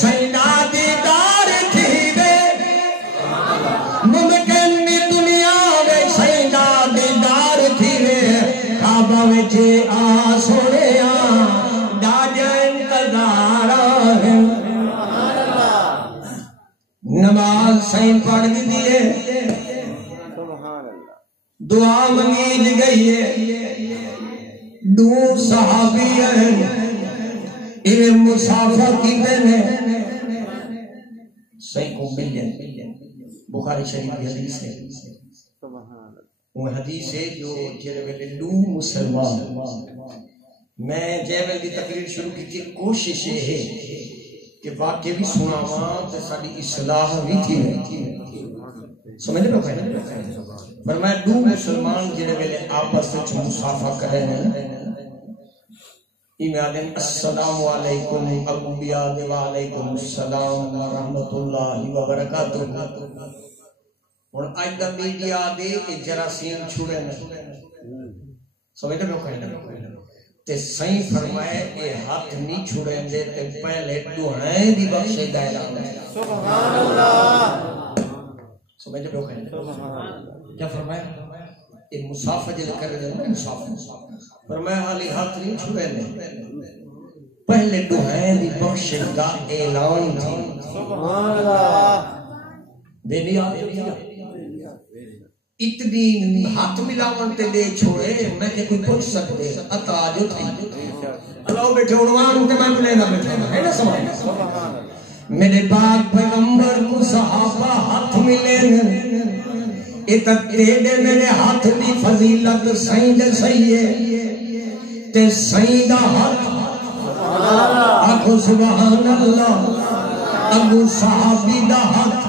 سیدہ دیدار تھیوے ممکن دنیا وچ سیدہ دیدار تھیوے کعبہ وچ آ سونیا ڈاجا انتظار نماز سائیں پڑھ دیئے دعا منگی گئی ہے 2 صحابی ہیں انہیں مسافر کی دینے صحیح کو مل جائے بخاری شریف کی حدیث ہے وہ حدیث ہے جو جیرے ویلے 2 مسلمان میں جیوے کی تقریر شروع کی تھی کوشش ہے کہ واقعی بھی سنا ہوا تو ساری اصلاح بھی تھی سمجھے پہ کہنا فرمایا 2 مسلمان جنہیں ویلے آپس سے مسافہ کرے ہیں ایمادن السلام علیکم ابو بیاد وعلیکم السلام ورحمت اللہ وبرکاتہ اور آج دا میڈیا دے جراثیم چھوڑے ہیں سمجھے پہ کہنا تے سائیں فرمائے اے ہاتھ نہیں چھوڑیں دے تے پہلے دعائیں دی بخشے دائرہ سبحان اللہ سمجھے پہ کہنا کیا فرمایا اے مسافہ جلے کر رہے ہیں مسافہ فرمایا حالی ہاتھ نہیں چھوڑیں دے پہلے دعائیں دی بخشے دا اعلان تھی سبحان اللہ دے دیا اتنی ہاتھ ملاون تے لے چھوڑے میں کہ کوئی پوچھ سکتے عطا جو تھی اللہ بیٹھے عنوان کے میں ملے نہ بیٹھے ہے نا سمجھ میرے پاک پیغمبر کو صحابہ ہاتھ ملے اتنا تیڑے میرے ہاتھ دی فضیلت سائیں دے سائیے تے سائیں دا ہاتھ آکھو سبحان اللہ ابو صحابی دا ہاتھ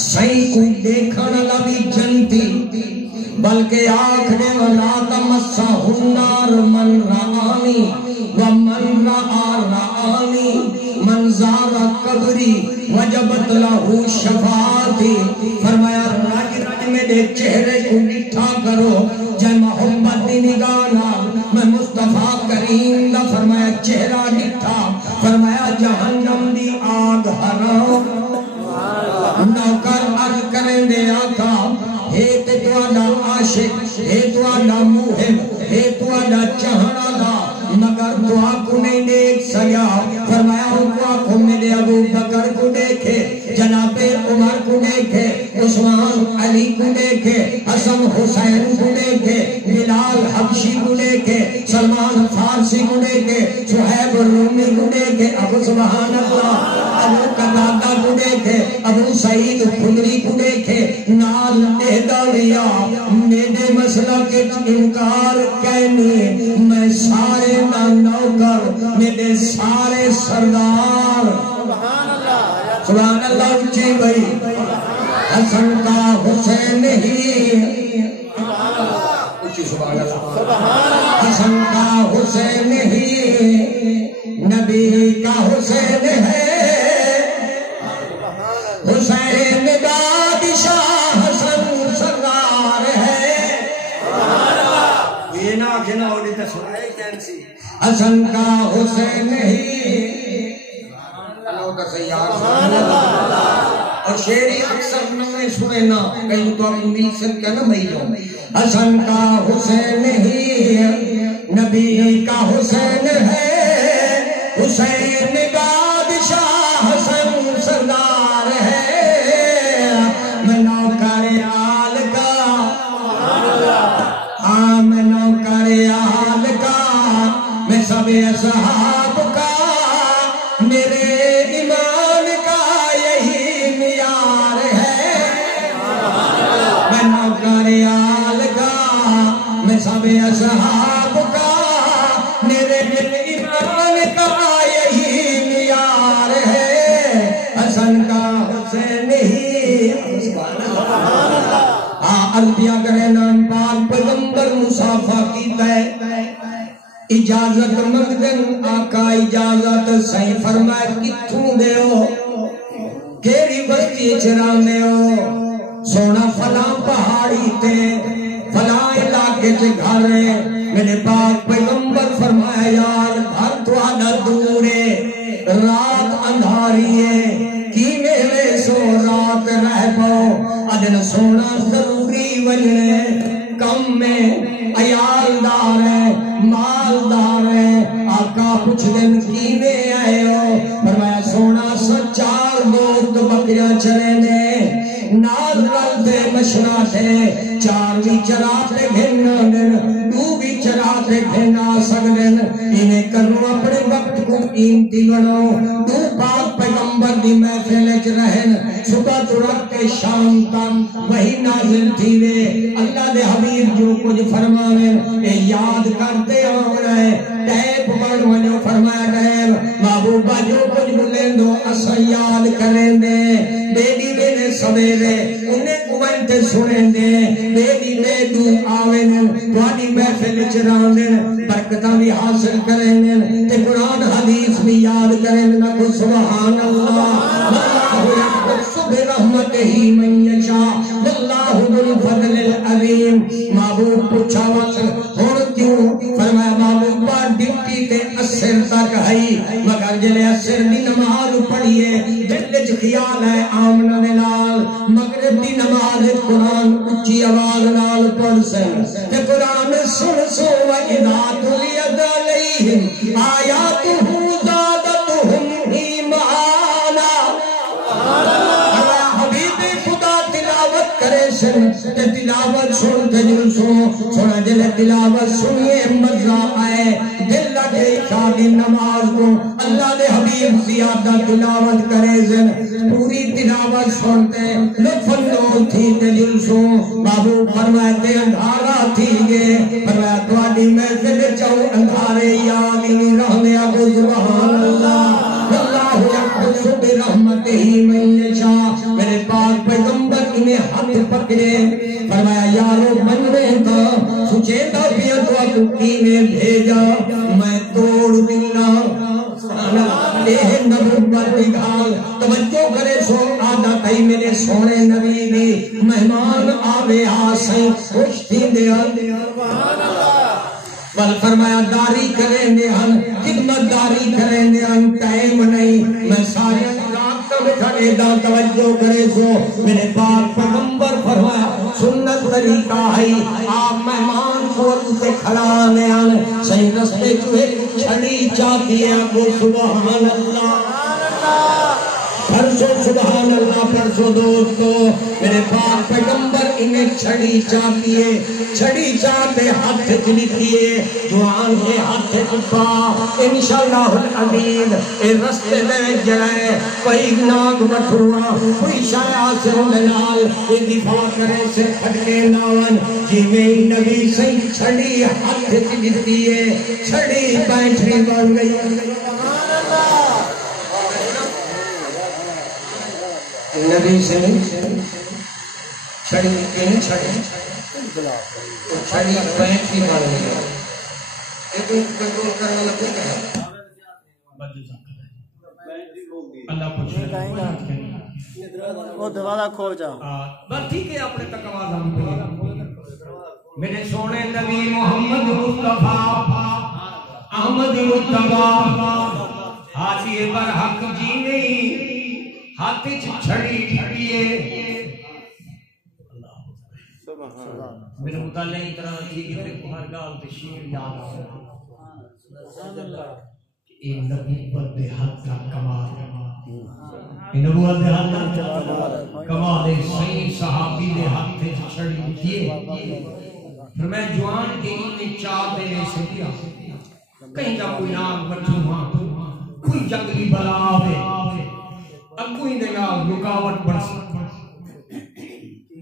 سائیں کو دیکھانا لبی جنتی بلکہ آکھنے ولا تمسا ہنار من رآنی ومن رآنی من زار قبری وجبت لہو شفاعتی فرمایا راج میرے چہرے کو نٹھا کرو جے محبت دی نگانا میں مصطفیٰ کریم دا فرمایا چہرہ نٹھا فرمایا جہنم دی آگ حرام نوکر عرض کریں دے آقا ہے تے توانا عاشق ہے توانا محب ہے توانا چاہنا دا مگر تو آنکھوں نہیں دیکھ سکیا فرمایا ان کو آنکھوں میں دے ابو بکر کو دیکھے جناب عمر کو دیکھے عثمان عثمان علی کو دیکھے، حسن حسین کو دیکھے، بلال حبشی کو دیکھے، سلمان فارسی کو دیکھے، صہیب رومی کو دیکھے، ابو سبحان اللہ، ابو قتادہ کو دیکھے، ابو سعید خدری کو دیکھے، نال اہدالیا میرے مسئلہ کے انکار کہنی، میں سارے نہ نوکر، میرے سارے سردار، سبحان اللہ اچھی بھئی، حسن کا حسین ہی، اچھی سبحان اللہ، حسن کا حسین ہی نبی کا حسین ہے، حسین بادشاہ حسن سردار ہے، یہ نا جنا ہونے تا سنائے کینسی، حسن کا حسین ہی، اللہ کا سیار سبحان اللہ، اور شیری اکثر میں سنے نا کہیں تو آپ مل سکتے نا بھائیوں، حسن کا حسین ہی نبی کا حسین ہے، حسین بادشاہ حسن سردار ہے، میں نوکر آل کا، میں نوکر آل کا، میں سب اصحاب کا، میرے ایمان کا یہی معیار ہے، میں نوکر آل کا، میں سب اصحاب کا، میرے ایمان کا یہی معیار ہے، حسن کا حسین ہی، عربیہ کرے نام پاک پیغمبر مصافہ کی تے اجازت مقدن آقا اجازت صحیح فرمائے کتھوں دے ہو کیری بستی چرانے ہو سونا فلاں پہاڑی تے فلاں علاقے چے گھر ہے میرے پاک پیغمبر فرمایا یار گھر تو آدھا دورے رات اندھاری ہے کی میں سو رات رہ پاؤ ادن سونا ضروری وجنے کم میں عیالدار ہے مالدار ہے آقا پوچھ دن کی میں آئے ہو فرمایا سونا سچار دوست بکریاں چلے نے نال رلتے مشنا تھے چار بھی چراتے گھننا دن دو بھی چراتے گھننا سگدن انہیں کرنو اپنے وقت کو قیمتی گنو دو پاک پیغمبر دی محفلچ رہن صبح تو رکھ کے شام تک وہی نازل تھی وے اللہ دے حبیب جو کچھ فرماوے اے یاد کرتے ہوں رہے ٹیپ بڑھ وجو فرمایا ٹیپ محبوبہ جو کچھ بلیں دو اسا یاد کریں دے بیبی بینے سویرے انہیں کوئنتے سنیں دے بیبی بے دو آویں توانی محفل چران دے برکتہ بھی حاصل کریں دے تے قرآن حدیث بھی یاد کریں دے نکو سبحان اللہ اللہ یقتص برحمتہی من یشا اللہ ذو الفضل العظیم معبود پوچھا وقت ہون کیوں فرمایا معبود با ڈپٹی تے اثر تک ہے مگر جلے اثر دی نماز پڑھئے دلچ خیال ہے آمنہ نلال مغرب دی نماز قرآن اچھی آواز نال پڑھ سن تے قرآن سن سو و اذا تلیت علیہم آیاتہم زادتہم ایمانا حبیب خدا تلاوت کرے سن تے تلاوت سن تے جل سونا جلے تلاوت سنیے مزہ آئے دل لگے شادی نماز کو اللہ دے حبیب زیادہ تلاوت کرے سن پوری تلاوت سنتے لطف اندوز تھی تے جل سو بابو فرمائے تے اندھارا تھی گے فرمایا توانی محفل چاہو اندھارے یادی رہنے ابو سبحان اللہ اللہ یقتص برحمتہی من یشا میرے پاک پیغمبر انہیں ہاتھ پکڑے فرمایا یارو بندے کا سچے دا پیا تو اکو کینے بھیجا میں توڑ دلنا اے نبوت دی گال توجہ کرے سو آدھا کئی میرے سونے نبی دی مہمان آوے آسائی خوش تھی دے بل فرمایا داری کریں دے ہم خدمت داری کریں دے ہم ٹائم نہیں میں سارے رات تک کھڑے دا توجہ کرے سو میرے پاک پیغمبر فرمایا سنت طریقہ ہے آپ مہمان کو سے کھڑا آنے آنے صحیح رستے چوہے چھڑی چاہتی ہے کو سبحان اللہ پرسو سبحان اللہ پرسو دوستو میرے پاک پیغمبر انہیں چھڑی چاہتی ہے چھڑی چاہتے ہاتھ چلیتی ہے جوان کے ہاتھ چپا انشاءاللہ العزیز اے رستے میں جائے کوئی ناگ مٹھوا کوئی شایع سے ملال یہ دفاع کرے سے کھڑکے ناون جی میں نبی سے چھڑی ہاتھ چلیتی ہے چھڑی بیٹھری بن گئی نبی سے چھڑی کہیں چھڑی چھڑی بیٹھری بن گئی ایک کنٹرول کرنے لگے کہا اللہ پوچھے وہ دوبارہ کھول جاؤ بس ٹھیک ہے اپنے تک آواز ہم پہ میرے سونے نبی محمد مصطفیٰ احمد مصطفیٰ حاجی برحق جی نہیں ہاتھ چھڑی چھڑیے میرے مطالعہ ہی طرح تھی کہ میرے کو ہر گال تشیر یاد آتا اے نبوت دے حق کا کمال اے نبوت دے حق کا کمال صحیح صحابی دے حق تے چھڑی کیے پھر میں جوان کے انہیں چاہ دینے سے کیا کہیں جا کوئی نام بچوں ہاں کوئی جنگلی بلا آوے اب کوئی نگاہ رکاوٹ بڑھ سکتا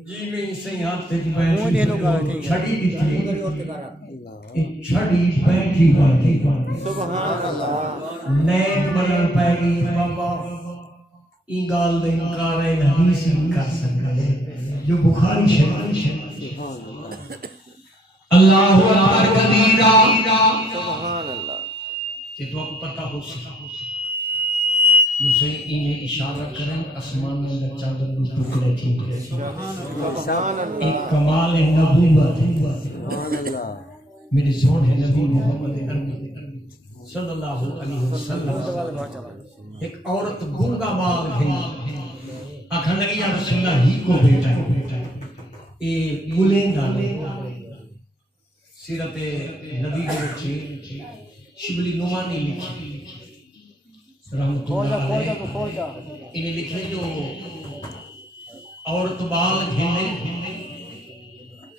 جی میں اسے ہاتھ تے بیٹھی چھڑی بھی تھی چھڑی بیٹھی بڑھتی سبحان اللہ نیک بلن پیگی بابا این گال دے انکار ہے حدیث کر سکتا ہے جو بخاری شریف اللہ اکبر کبیرہ سبحان اللہ کہ تو آپ کو پتہ ہو سکتا اسے انہیں اشارہ کریں اسمان میں اللہ چاندر کو ٹکڑے ٹھیک ایک کمال نبوت میرے زون ہے نبی محمد عربی صلی اللہ علیہ وسلم ایک عورت گنگا مال گئی آکھن لگی یا رسول اللہ ہی کو بیٹا ایک گلینگا سیرت نبی کے بچے شبلی نعمانی لکھی رحمت اللہ علیہ انہیں لکھے جو عورت بال گھنے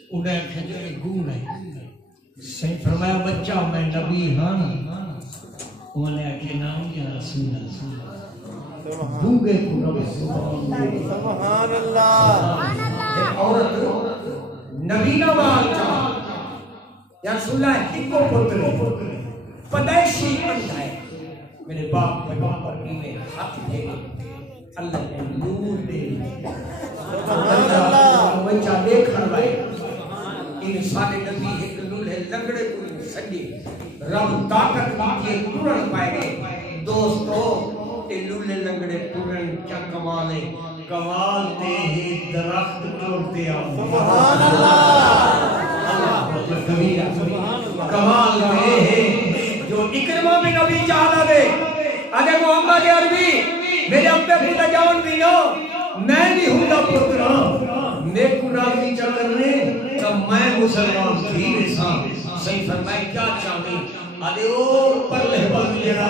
انہیں کھجر گون ہے صحیح فرمایا بچہ میں نبی ہاں انہوں نے آکے نام یا رسول اللہ گونگے کو نبی سبحان اللہ ایک عورت نبی نوال چاہ یا رسول اللہ کی کو پتر پدائشی اندھائے میرے باپ پیغمبر میں ہاتھ دے اللہ نے نور دے سبحان اللہ بچہ دیکھ لائے ان سارے نبی ایک لولے لگڑے کو سنگی رب طاقت کے تورن پائے گئے دوستو اے لولے لگڑے تورن کیا کمال ہے کمال دے ہی درخت توڑتے آؤں سبحان اللہ کمال دے ہے جو اکرمہ بھی نبی چاہتا دے اگر محمد عربی میرے اپنے پھوٹا جاؤن بھی نو میں بھی ہوں گا پتران نیکو راضی چکرنے تو میں مسلمان تھی رسان صحیح فرمائے کیا چاہتے آدھے او پرلے پاس جڑا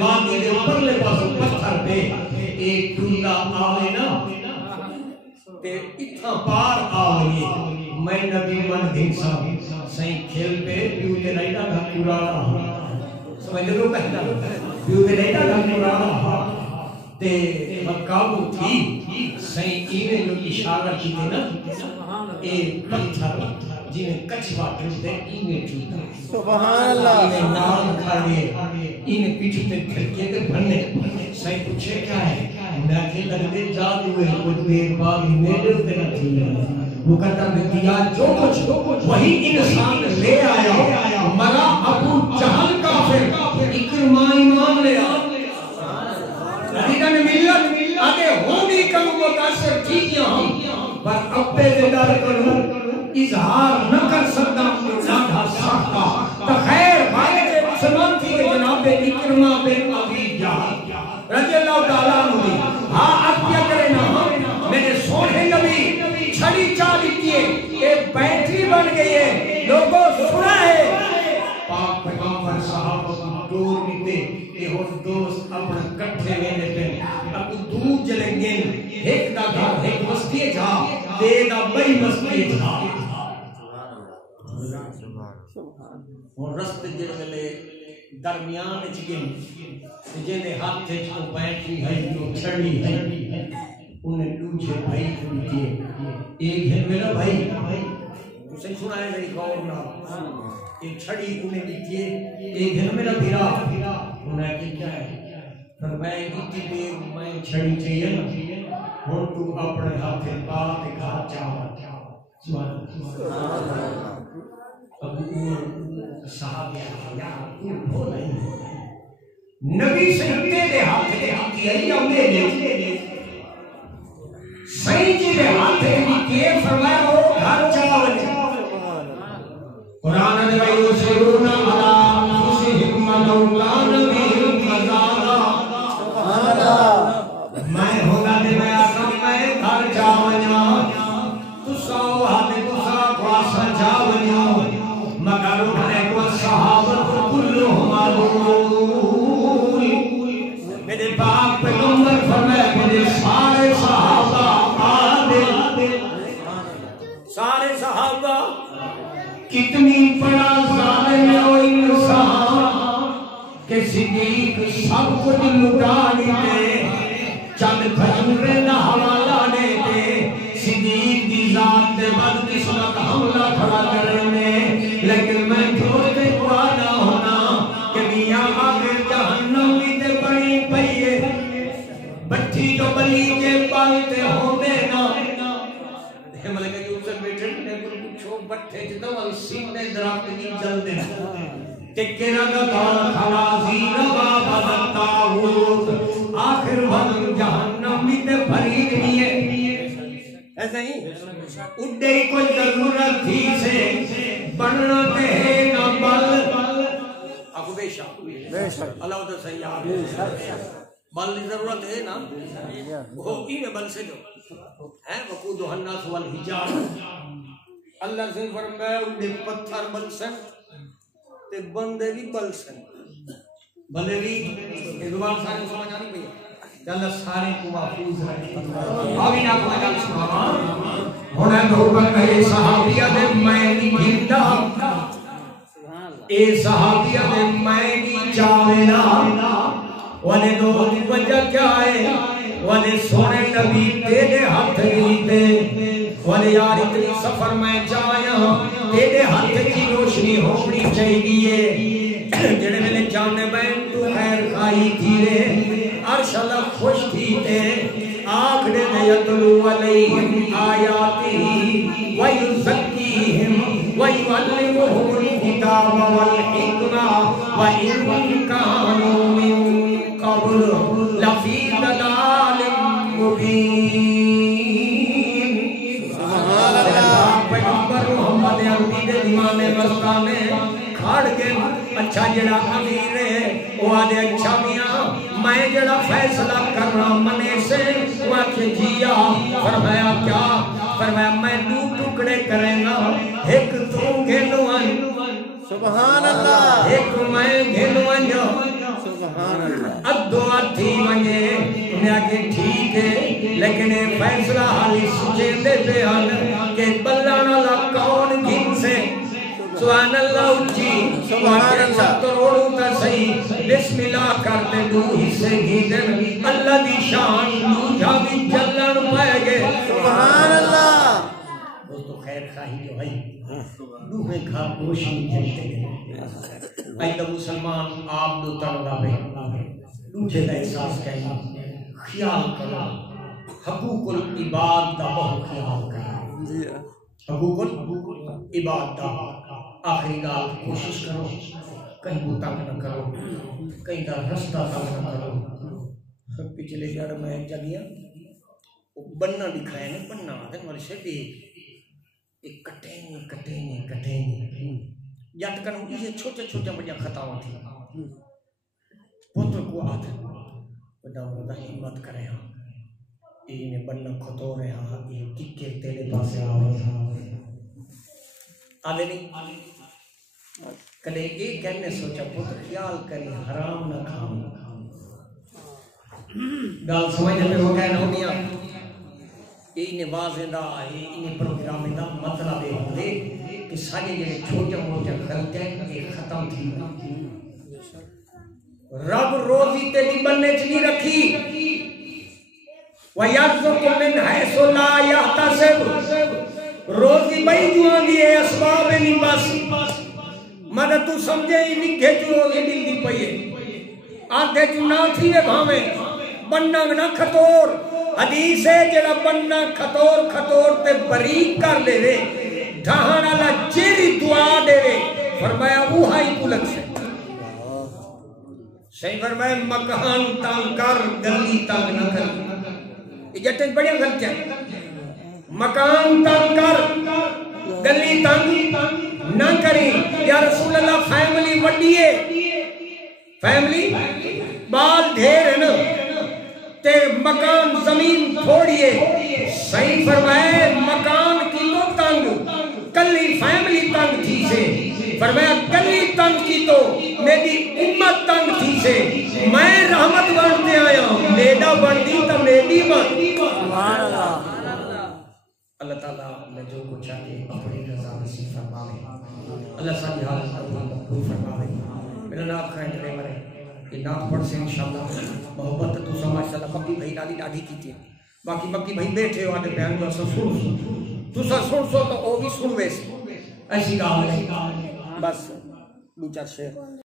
وادی دے پرلے پاس پتھر پہ ایک ٹولا آوے نا تے اتنا پار آوے میں نبی من دھنسا صحیح کھیل پہ پیو تے رائدہ گھا پورانا سمجھ لو کہتا پیو تے رائدہ گھا پورانا تے مکابو تھی صحیح ایوے جو اشارہ کی تھے نا اے پتھر جنہیں کچھوا کرتے ایوے چوتا سبحان اللہ انہیں نام کھانے انہیں پیچھو تے دھرکے تے بھرنے صحیح پوچھے کیا ہے میں کہ لگتے جادو ہے کچھ دیر بعد ہی میرے ہوتے نہ تھی وہ کہتا ہے دیا جو کچھ وہی انسان لے آیا مرا ابو جہل کافر اکرمہ ایمان لے آیا لیکن ملت آگے ہوگی کلو متاثر ٹھیک یہاں پر اپنے دیدار کروں اظہار نہ کر سکتا نہ سکتا تو خیر بھائی کے مسلمان تھی کہ جناب اکرمہ بن ابی جہل رضی اللہ تعالیٰ عنہ ہاں اب کیا کرے نا میرے سونے نبی چھڑی چالی کیے ایک بیٹری بن گئی ہے لوگوں سنا ہے پاک پیغمبر صاحب دور نہیں دے کہ ہر دوست اپنا کٹھے لینے پہ اب تو جلیں گے ایک دا گھر ایک مستی جا دے دا بئی مستی جا اور رستے جلے درمیان چگن جنہیں ہاتھ تھے چھو بیٹھی ہے جو چھڑی ہے انہیں دوچے بھائی کو دیئے ایک ہے میرا بھائی اسے سنائے نہیں غور نہ ایک چھڑی انہیں دیئے ایک ہے میرا بھیرا انہیں کہ کیا ہے فرمائے اتنی دیر میں چھڑی چاہیے نا ہون تو اپنے ہاتھ پا دکھا چاہا ابو صحابیہ یا وہ نہیں نبی سے تیرے ہاتھ کی ہے میرے صحیح جیلے ہاتھ کی فرمایا وہ گھر چاول قرآن نے وَيُسِرُونَ عَلَىٰ أَنفُسِهِمْ وَلَوْ كَانَ بِهِمْ خَصَاصَةٌ میں ہوگا دے میں آسم میں گھر چاونیا تو سو ہاتھ دوسرا خواسا چاونیا مگر اٹھنے کو صحابت کلہم عَلُومُ میرے باپ پیغمبر فرمائے میرے سارے صحابہ عادل سارے صحابہ کتنی بڑا ظالم ہے وہ انسان کہ صدیق سب کچھ لٹانے دے چند کھجورے نہ حوالہ دے صدیق دی ذات دے بعد قسمت حملہ کھڑا کرنے لیکن میں کھوتے کو آنا ہونا کہ میاں آخر جہنم بھی تے بڑی پئیے بچی جو بلی کے پالتے ہونے نا ملکہ یوسف بیٹھے نے چھو بٹھے جدو والی سینے درخت کی جل دے ٹکے رگا کھڑا زیر بابا دتاوت آخر وقت جہنم بھی تے بھری نہیں ہے ایسا ہی اڈے کوئی ضرورت تھی سے بننا تے ہے نہ بل آپ بے شک اللہ تو سیار بل کی ضرورت ہے نا وہ کی میں بل سے جو ہے وقود الناس والحجار اللہ سے فرمایا اڈے پتھر بل سن تے بندے بھی بل سن بلے بھی یہ زبان سارے سمجھ آنی پئی اللہ سارے کو محفوظ رہے آمین آپ کو جال سبحان ہونے محبت ہے صحابیہ دے میں نہیں گھنڈا اے صحابیہ دے میں نہیں چاوینا وانے دو کی وجہ کیا ہے وانے سونے نبی تیرے ہاتھ گیتے وانے یار اتنی سفر میں جایا تیرے ہاتھ کی روشنی ہونی چاہیے جڑے میں جانے بین تو خیر خائی تھی رے عرش اللہ خوش تھی تے آخرے میں یتلو علیہم آیاتی ویزکیہم ویعلمہم الکتاب والحکمہ وَإِن كَانُوا مِن قبل لفی ضلال مبین سبحان اللہ پیغمبر محمد عربی دے دیوانے مستانے کھاڑ کے اچھا جڑا امیر ہے وہ آدھے اچھا میاں میں جڑا فیصلہ کر رہا منے سے وہ آکھے جیا فرمایا کیا فرمایا میں دو ٹکڑے کریں گا ایک تو گھنوان سبحان اللہ ایک میں گھنوان جو اب دعا تھی منجے انہیں آگے ٹھیک ہے لیکن فیصلہ حالی سچے دے بیان کہ بلان اللہ کون گھن سے سبحان اللہ اچھی سبحان اللہ کروڑوں کا صحیح بسم اللہ کرتے دو حصے گھن اللہ دی شان لوجھا بھی جلن پائے گے سبحان اللہ دوستو خیر خواہی جو ہے دوہے گھا روشنی جلتے گئے ایدہ مسلمان آپ دو تنگا بے دوجہ دا احساس کہنا خیال کرنا حقوق العباد دا بہت خیال کرنا حقوق العباد دا آخری گال کوشش کرو کہیں وہ تنگ نہ کرو کہیں دا رستہ تنگ نہ کرو پچھلے جڑ میں جگیا بننا دکھائے نا بننا آدھے ہمارے سے دیکھ ایک کٹیں جات کنو یہ چھوٹے بڑیا خطاواں تھی پتر کو آدھے بڑا بڑا ہمت کرے ہاں انہیں بننا کھتو رہے ہاں یہ ککے تیرے پاسے آوے ہاں آدھے نہیں کلے ایک کہنے سوچا پتر خیال کریں حرام نہ کھاؤں گل سمجھنے میں وہ کہنا ہو گیا یہ واضح دا یہ پروگرام دا مطلب یہ ہوندے کہ سارے جڑے چھوٹے موٹے غلط ہیں یہ ختم تھی رب روزی تیری بننے چ نہیں رکھی وَيَرْزُقُ مِنْ حَيْثُ لَا يَحْتَسِبُ روزی بھائی جوان دی ہے اسباب نہیں بس مدد تو سمجھے ہی نہیں گھے جو روزی دل دی پئیے آدھے جو نہ تھی ہے بھامیں بننا نہ کھتور حدیث ہے جڑا بننا کھتور تے بریک کر لے رے ڈھاہن اللہ جیری دعا دے رے فرمایا وہ ہائی پلک سے صحیح فرمایا مکان تانگ کر گلی تانگ نہ کر یہ جٹے بڑے غلط ہیں مکان تانگ کر گلی تانگ نہ کریں یا رسول اللہ فیملی وڈی ہے فیملی بال ڈھیر ہے نا تے مکان زمین تھوڑی ہے صحیح فرمائے مکان کی تو تنگ کلی فیملی تنگ تھی سے فرمایا کلی تنگ کی تو میری امت تنگ تھی سے میں رحمت بنتے آیا میڈا بنتی تو میری بن اللہ تعالیٰ میں جو کچھ چاہتے اپنی رضا نصیب فرماوے اللہ ساری حالت کو مقبول فرماوے میرا نام کھائیں چلے مرے یہ نام پڑھ سے انشاءاللہ محبت تو سمجھ صلی اللہ مکی بھائی ڈالی ڈاڑھی کی تھی باقی مکی بھائی بیٹھے ہو آدھے بیان جو ایسا سن سو تو وہ بھی سن ویسے ایسی گاہ بس دو چار شیر